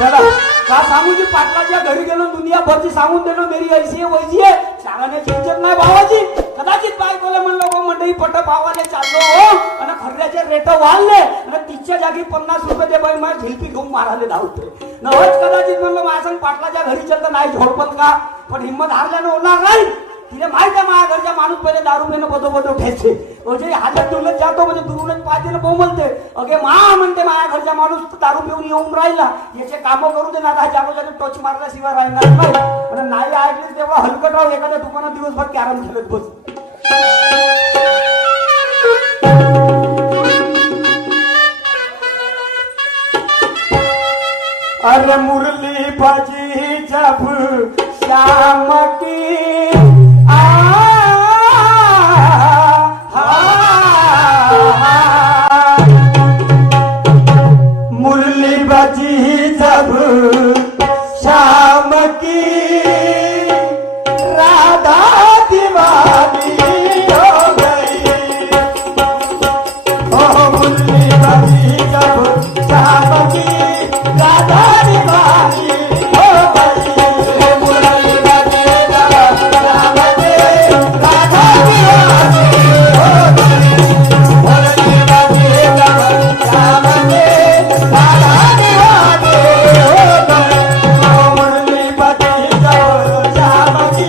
चला का सांगू जी पाटलाच्या घरी गेलो दुनिया भरची सांगून देणं मेरी ऐशी आहे वैशी आहे चाराने चिंचत नाही भावाची कदाचित बायकोला म्हणलं हो मंडळी पट भावाने चाललो हो आणि खर्याचे रेट वाढले आणि तिच्या जागी 50 रुपये दे बाई माझ्या झिलपी घेऊन मारायला धावते नवच कदाचित म्हणलं माझ्या संग पाटलाच्या घरी चलत नाही झोडपत का पण हिंमत हारल्यानं होणार नाही तिने माहित आहे माझ्या घरच्या माणूस पहिले दारू पिणं बदो ठेचे म्हणजे हातात दुलत जातो म्हणजे दुरूनच पाहते बोंबलते अगे मा म्हणते माझ्या घरच्या माणूस दारू पिऊन येऊन राहिला याचे कामं करू दे ना जागोजागी टोच मारल्याशिवाय राहणार नाही पण नाही ऐकलीस तेव्हा हलकट राहू एखाद्या दुकानात दिवसभर कॅरम खेळत बस अरे मुरली बाजी जब शाम की मुरली बजी जब शाम की राधा दीवानी हो गई ओ मुरली बजी जब शाम की राधा दीवानी हो गई मुरली बजी जब शाम की राधा दीवानी हो गई मुरली बजी जब शाम की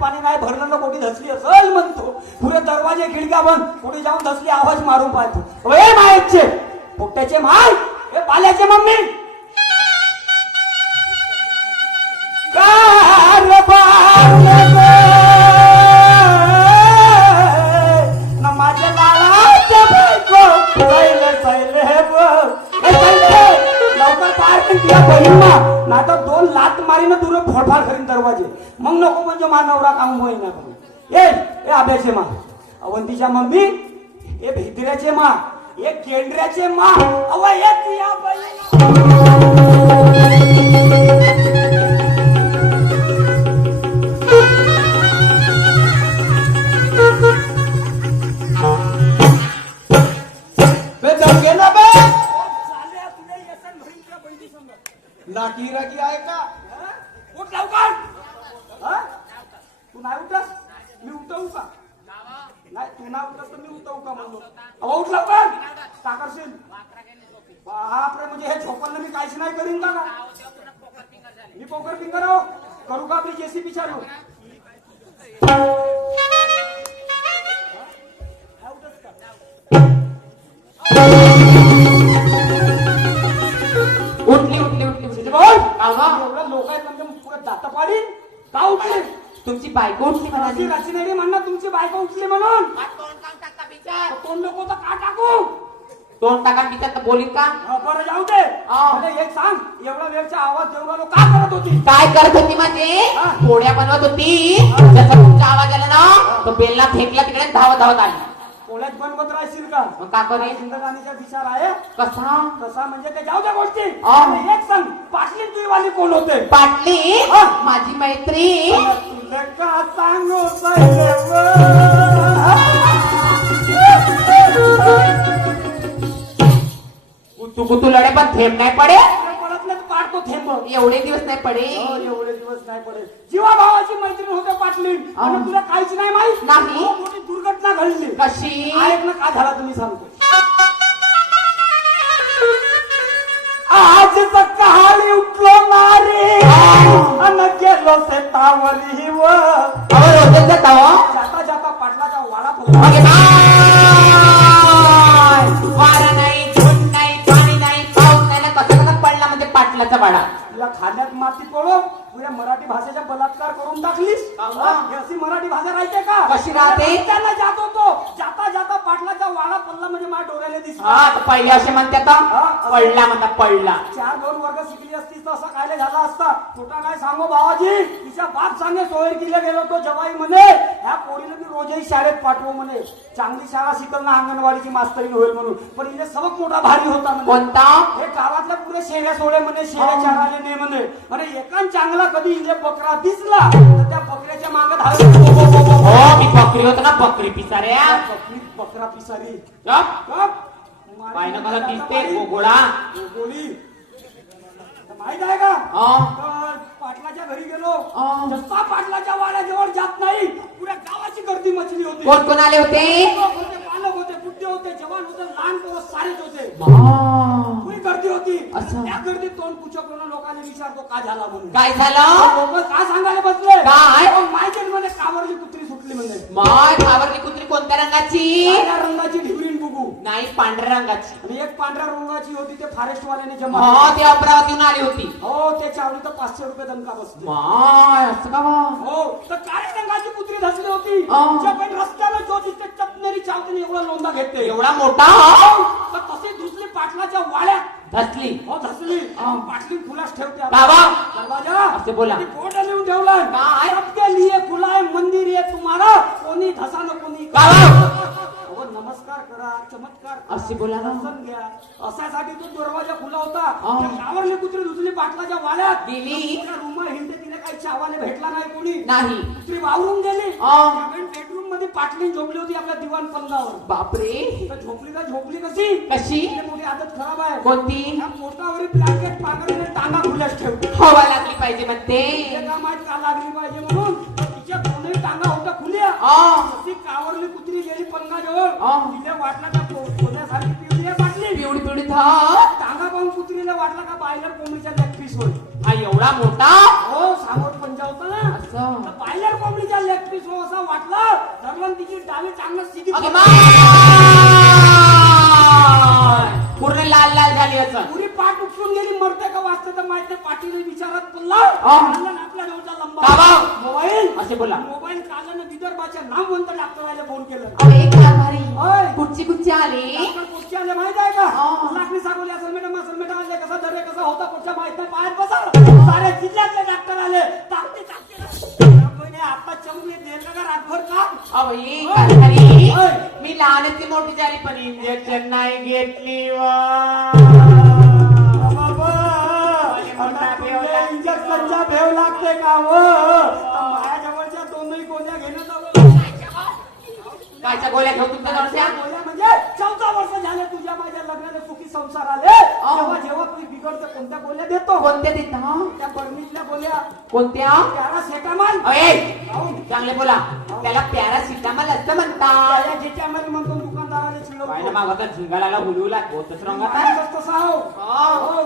पाणी नाही भरलं कोटी धसली असल म्हणतो पुरे दरवाजे खिडक्या बंद कोटी जाऊन धसली आवाज मारून पाहतो ए मायचे पोट्याचे माय हे पाल्याचे मम्मी माझ्या बाळाचे बायको लवकर पार कर तिला बहिणा ना तर 2 लात मारीनं दूर फोडफाड करीन दरवाजे मग नको म्हणजे मानवरा काम होई ना ए आब्याचे मा अवंतीच्या मम्मी ए भित्र्याचे मा ए केंद्राचे मा अव एक या नाकी राकी आहे का उठ लवकर तू नाही उठस मी उठवू का नाही तू नाही उठस तर मी उठवू का म्हणलो अहो उठ लवकर का करशील बापरे म्हणजे हे झोपणं मी काहीच नाही करीन का मी पोकर फिंगर हो करू का आपली जेसीबी चालू उठली एवढं लोक आहेत म्हणजे पुढे दात पाडीन का उठली तुमची बायको उठली म्हणाली राशी नाही म्हणणार तुमची बायको उठली म्हणून तोंड नको तर का टाकू तोंड टाका बिचार तर बोलील का बरं जाऊ दे म्हणजे एक सांग एवढा वेळचा आवाज देऊन आलो का करत होती काय करत होती म्हणजे पोळ्या बनवत होती जसा तुमचा आवाज आला ना तो बेलला फेकला तिकडे धावत धावत आली पोळ्यात बनवत राहशील का मग का करे जिंदगानीचा विचार आहे कसा कसा म्हणजे ते जाऊ द्या गोष्टी एक सांग पाटली तुझी वाली कोण होते पाटली माझी मैत्री तुला का सांगू कुतू लढे पण थेंब नाही पडे पडत नाही पाडतो थेंब एवढे दिवस नाही पडे एवढे दिवस नाही पडे जीवा भावाची मैत्रीण होते पाटली आणि तुला काहीच नाही माहित नाही मोठी दुर्घटना घडली कशी ऐक ना का झाला तुम्ही सांगतो आज सकाळी उठलो नारे अन गेलो शेतावरी व जाता जाता पाटलाच्या वाडा वारा नाही झुंड नाही पाणी नाही पाऊस नाही ना कसं पडला म्हणजे पाटलाचा वाडा तुला खाण्यात माती पडो तुझ्या मराठी भाषेचा बलात्कार करून टाकलीस अहो. ही अशी मराठी भाषा राहते का कशी राहते? रस्त्यानं जात होतो जाता जाता पाटलाचा वाडा पडला म्हणजे माझ्या डोळ्याला दिसला हा तर पहिले असे म्हणतात हा. पडला म्हणता पडला 4-2 वर्ग शिकली असतीस तर असं काय झाला असता छोटा काय सांगू बाबाजी तिच्या बाप सांगे सोयर किल्ले गेलो तो जवाई म्हणे ह्या पोरीला मी रोजही शाळेत पाठवू म्हणे चांगली शाळा शिकल ना अंगणवाडीची मास्तरीण होईल म्हणून पण इथे सबक मोठा भारी होता म्हणे कोणता हे गावातल्या पुढे शेऱ्या सोडे म्हणे शेऱ्या चाराले नाही म्हणे अरे एकान चांगला कधी इथे बकरा दिसला तर त्या बकऱ्याच्या मागे धावतो हो मी बकरी होतो ना बकरी पिसाऱ्या बकरी बकरा पिसारी चप. गप. पाहिलं कसं दिसते गोळा गोळी माहित आहे का हा. तर पाटलाच्या घरी गेलो हा. जसा पाटलाच्या वाड्याजवळ जात नाही पुऱ्या गावाची गर्दी मचली होती कोण कोण आले होते लोक होते बालक होते बुड्ढे होते जवान होते लहान पोरं सारेच होते हा. पुरी गर्दी होती असं. त्या गर्दीत तोंड पुछक लोकांनी विचारतो का झाला म्हणून काय झालं लोक का सांगायला बसले काय? माहिती मध्ये कावरली कुत्री सुटली म्हणजे माय खावरली कुत्री कोणत्या रंगाची काळ्या रंगाची ढिवरीन बुगू नाही पांढऱ्या रंगाची आणि एक पांढऱ्या रंगाची होती ते फॉरेस्ट वाल्याने जमा हा ती अमरावतीहून आली होती हो ते चावली तर 500 रुपये दणका बसते माय असं का बा? हो तर काळ्या रंगाची कुत्री धसली होती हा. तिच्या पण रस्त्याला जो तिथे चपनेरी चावते एवढा लोंदा घेते एवढा मोठा हो, तर तशी दुसरी पाटलाच्या वाड्यात धसली हो धसली पाटली खुलाच ठेवते बाबा. दरवाजा असे बोला. ती बोर्ड लिहून ठेवलाय काय? सबके लिए खुला है मंदिर है तुम्हारा कोणी धसा न कोणी बाबा. हो, नमस्कार करा चमत्कार करा, असे बोला ना. दर्शन घ्या अशासाठी तो दरवाजा खुला होता हा. त्या गावातली कुत्री दुसरी पाटलाच्या वाड्यात गेली. रूम हिंडते तिला काही चावाले भेटला नाही कोणी नाही कुत्री वावरून गेली हा. बेडरूम मध्ये पाटली झोपली होती आपल्या दिवाण पल्लावर बापरे तर झोपली कशी कशी तिची मोठी आदत खराब आहे कोणती त्या पोटावरील ब्लँकेट पांघरणे टांगा खुल्याच ठेवते हवा लागली पाहिजे म्हणते तिला का माहित का लागली पाहिजे म्हणून तिच्या दोन्ही टांगा होत्या खुल्या हा. ती कावरली कुत्री गेली पलंगाजवळ हा. तिला वाटला का सोन्यासारखी पिवळी आहे बाटली पिवळी पिवळी था टांगा पाहून कुत्रीला वाटला का बायलर कोंबडीच्या लेग पीस होईल हा एवढा मोठा हो समोर पंजा होता ना असं तर बायलर कोंबडीच्या लेग पीस हो असं वाटलं धरलं तिची डावी चांगलं सिगी अगं माय. पूर्ण लाल लाल झाली असं पुरी पाठ उपसून गेली मरते का वाचते तर माहिती पाटील विचारात पडला हा. आपल्या जवळचा का लंबा बा? मोबाईल असे बोला. मोबाईल काढल्यानं विदर्भाच्या नामवंत डॉक्टराला फोन केलं अरे काय भारी होय. कुठची कुठची आली डॉक्टर कुठचे आले माहित आहे का हा. लाकडी सांगोली असेल मॅडम आले कसा दरे कसा होता पुढच्या माहित नाही पायात बसा सारे जिल्ह्यातले डॉक्टर आले टाकते आता चमली देल का रातभर का अवई काय झाली होय. मी लहानची मोठी झाली पण इंजेक्शन नाही घेतली इंजेक्शनच्या भेव लागते का हो माझ्याजवळच्या दोनही गोळ्या घेणं जावं कायच्या गोळ्या घेऊ तुमच्या जवळच्या गोळ्या म्हणजे 14 वर्ष झाले तुझ्या माझ्या लग्नाला सुखी संसार आले जेव्हा जेव्हा तुम्ही बिघडतं कोणत्या गोळ्या देतो कोणत्या देत त्या बर्मीतल्या गोळ्या कोणत्या पॅरासेटामॉल चांगले बोला त्याला पॅरासिटामॉल असं म्हणतात ज्याच्यामध्ये म्हणतो दुकानदाराला काय ना चिडवतो मागवता झिंगाला हुलूला होतच रंगात माणूस तसा हो हा. हो.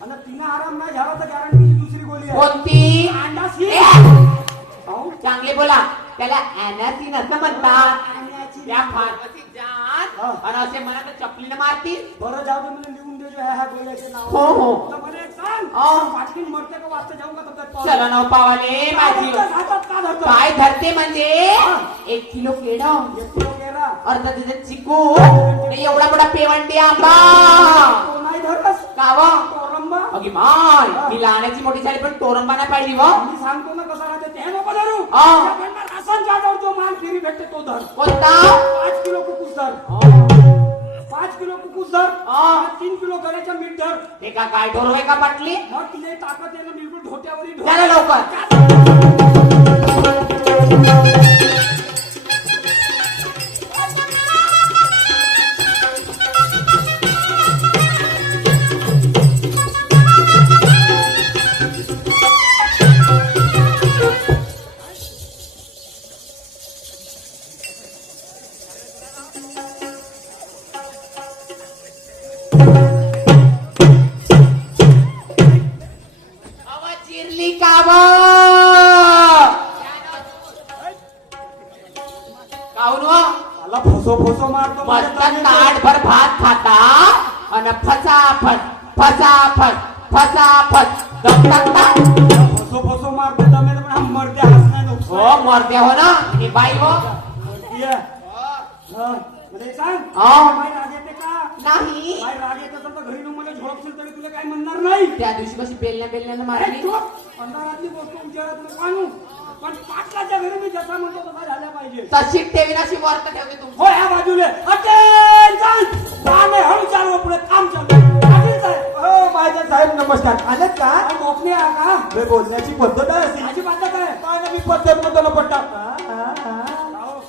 आणि तिनं आराम नाही झाला तर गॅरंटीची दुसरी गोळी आहे कोणती अंडासी ए! हो. चांगले बोला त्याला अॅनासिन असं म्हणतात अंड्याची त्या फार्मसीत जात हा. आणि असे मला तर चपलीने मारतील बरं जाऊ दे मला लिहून देजो ह्या गोळ्याचे नाव हो, हो. तर मला एक सांग हा. पाटली मरते का वाचता जाऊ का तब्येत पाहून? चला ना पावाले माझी काय हातात का धरतो? काय धरते म्हणजे हा. 1 किलो केळं एक किलो केरा. अर्धा तिथे चिकू आणि एवढा मोठा पेवंडी आंबा तो नाही धरस कावा कोरंबा अगी माय मी लहानाची मोठी झाली पण तोरंबा नाही पाहिली व मी सांगतो ना कसा राहते ते नको धरू हा. त्याकडनं राशन कार्डावर जो माल फिरी भेटते तो धर कोणता 5 किलो कुकूस धर 5 किलो कुकूस धर हा. 3 किलो गऱ्याच्या मीठ धर हे का काय ढोर होय का पाटली मग तिने ताकद येणं बिलकुल ढोट्यावरी चला लवकर अव चिरली का व काऊन व मला फसो फसो मारतो मस्त ताटभर भात खाता आणि फसाफट फसाफट फसाफस दम टाकता फसो फसो मारते दमे पण हा मरते हसणार नको हो मरते हो ना आणि बाई हो ये म्हणजे सांग हा. माय राग येते का नाही माय राग येत असेल तर घरी येऊन मला झोडपशील तरी तुला काय म्हणणार नाही त्या दिवशी कशी बेलण्यानं अरे मारली चुप अंधारातली गोष्ट उजेडात आणू पण पाटलाच्या घरी मी जसा म्हणतो तसा झाल्या पाहिजे तशी ठेवीन अशी वर्त ठेवते तुमची हो ह्या बाजूले अटेन्शन काम आहे हळू चालू पुढे काम चालू पाटील साहेब हो माझ्या साहेब नमस्कार आलेत का काय मोकळे आहे का बे, बोलण्याची पद्धत आहे अशी. माझी पद्धत आहे काय ना मी पद्धत मधून पट्टा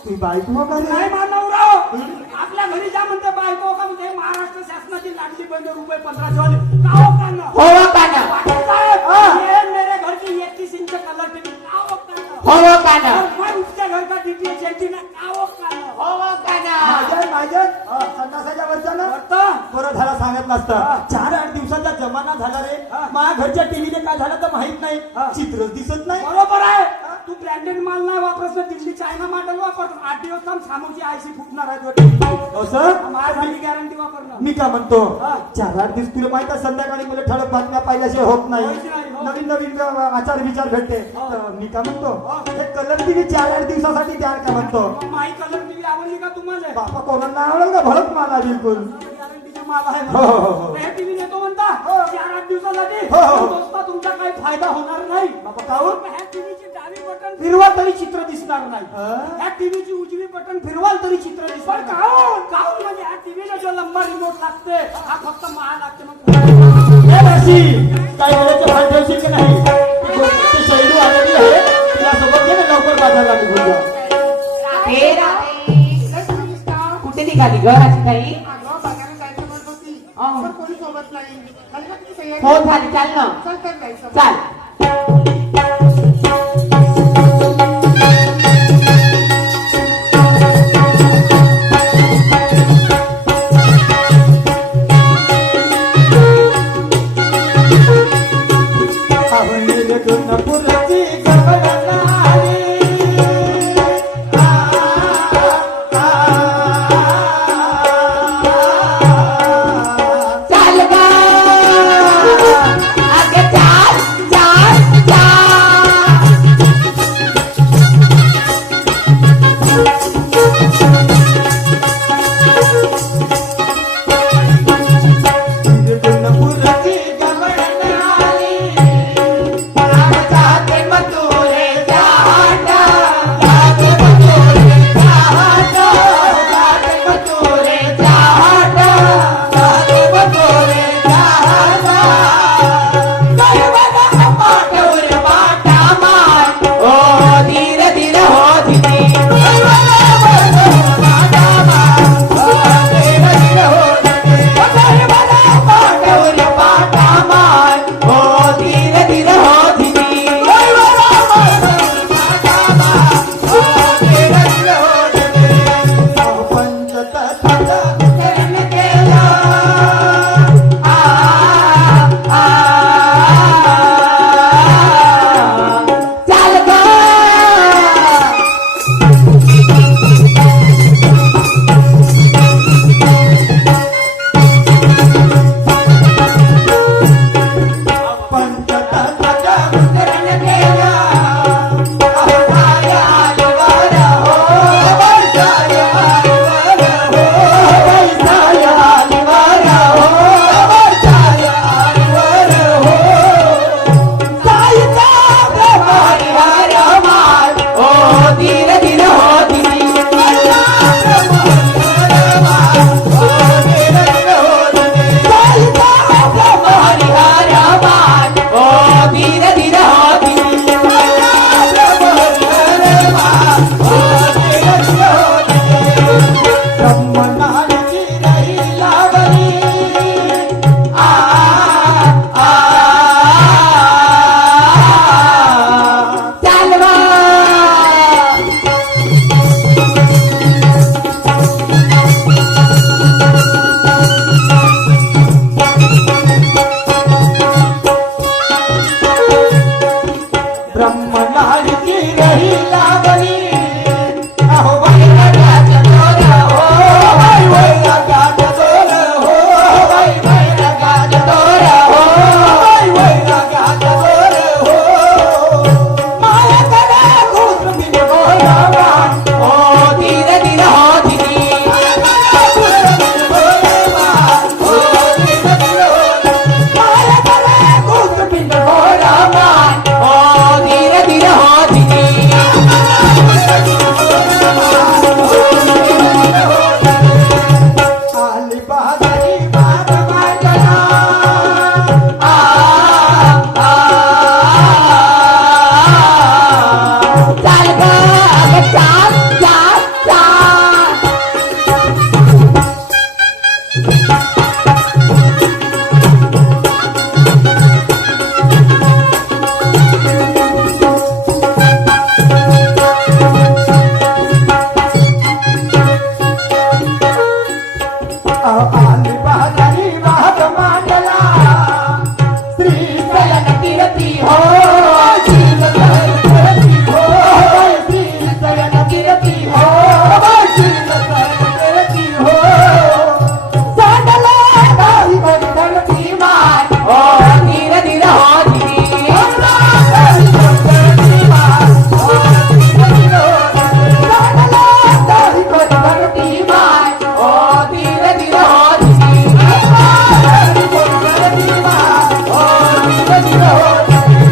तू बायको का रे? नाही मानवराव आपल्या घरी जा म्हणते बायको का म्हणते महाराष्ट्र शासनाची लाडकी बंद रुपये 1500 वाली का हो का न? हो का ना पाटील साहेब ये मेरे घर की 31 इंच कलर टीवी का हो का न? हो का ना और मैं उसके घर का डीटीएच एंटीना का हो का न? हो का ना माझ्या संडासाच्या वरच्याला वाटतं? बरं झाला सांगत नसतं 4-8 दिवसाचा जमाना झाला रे माझ्या घरच्या टीव्हीने काय झालं तर माहित नाही चित्रच दिसत नाही बरोबर आहे तू ब्रँडेड माल नाही वापरत ना, दिल्ली चायना मॉडेल वापरतो 8 दिवस थांब सामोरची आयसी फुटणार आहे तुझी. असं माझ्यासाठी गॅरंटी वापरणं मी काय म्हणतो हा. 4-8 दिवस तुला माहित आहे संध्याकाळी मला ठळक बातम्या पाहिल्याशिवाय होत नाही होत नाही, हो. नवीन नवीन आचार विचार भेटते हो. तर मी काय म्हणतो हो. हे कलर टीव्ही 4-8 दिवसासाठी द्या काय म्हणतो मग माई कलर टीव्ही आवडली का तुम्हाला बापा कोणाला आवडेल का भरत मला बिलकुल गॅरंटीचा माल आहे हो, हो, हो. हे टीव्ही देतो म्हणता 4-8 दिवसासाठी हो, हो. पण दोस्ता तुमचा काही फायदा होणार नाही बापा काहून ह्या टीव्हीची डावी बटन फिरवा तरी चित्र दिसणार नाही हा? ह्या टीव्हीची उजवी बटन फिरवाल तरी चित्र दिसणार काहून काहून म्हणजे ह्या टीव्हीला जो लंबा रिमोट लागते हा फक्त महा लागते मग हे राशी काही वेळेचे भान ठेवशील की नाही ती शैलू आलेली आहे तिला सोबत घे ना लवकर बाजारला निघून जा राधे राधे कुठे निघाली ग अशी काही अहो. हो झाली चाल ना चाल आवडले दोनपुरची गवळणारी. चाल ग अगं चाल चाल किरती हो श्रीरसायन किरती हो श्रीरसायन किरती हो श्रीरसायन किरती हो साडला दाई धरती माय ओ धीरे धीरे हो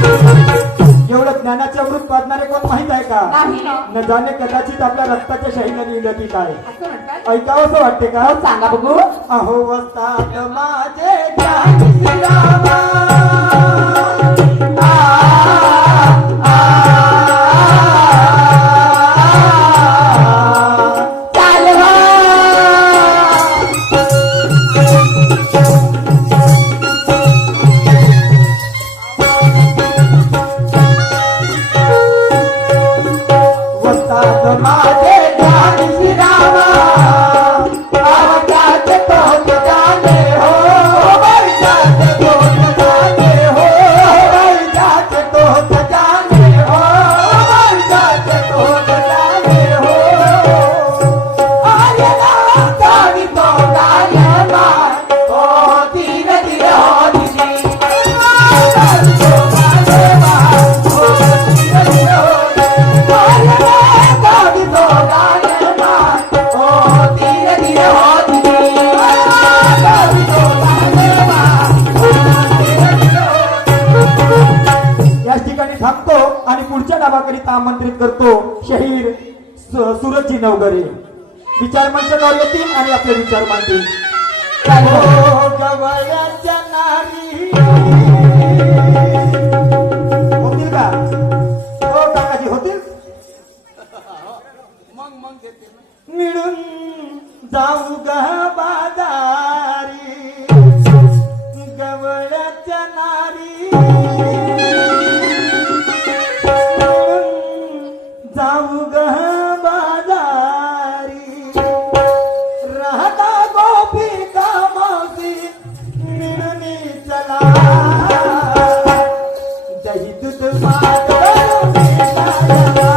एवढं ज्ञानाचे अमृत पाजणारे कोण माहित आहे का नाही. न जाणे कदाचित आपल्या रक्ताच्या शाहीला लिहिलं की काय असं म्हणतात ऐकावं असं वाटते का सांगा बघू अहो वस्तात माझे जानकी रामा चाल हो वस्तात माझे जानकी रामा आवाजात तोच जाणे हो बैजात तोच जाणे हो बैजात तोच जाणे हो बैजात तोच जाणे हो आले ना गावी तो गायमा ओ धीरे धीरे हो दिदी गावी तो गायमा ओ धीरे धीरे हो आले ना गावी तो गायमा ओ धीरे धीरे हो दिदी गावी तो गायमा ओ धीरे धीरे हो याच ठिकाणी थांबतो आणि पुढच्या नावाकरिता आमंत्रित करतो शहीर सूरजजी नवगरे विचार मंचावर येतील आणि आपले विचार मांडतील हो गवळ्याच्या नारी होतील का हो काकाजी होतील मिळून जाऊ ग बाजारी गवळ्याच्या नारी जाऊ ग बाजारी राहता गोपी कामासी मिळून चला दही दूध मात भरून खायला.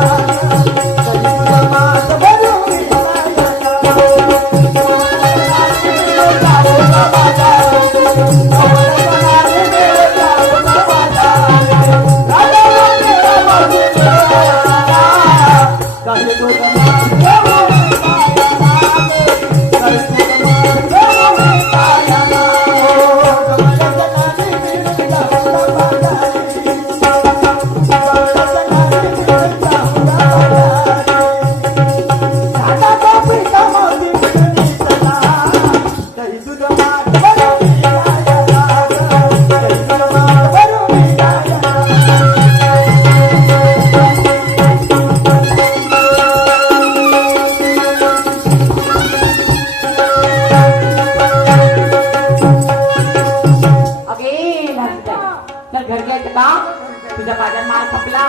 दही दूध मात भरून अगे चल घर घ्यायचं का तुझा बाजार माल खपला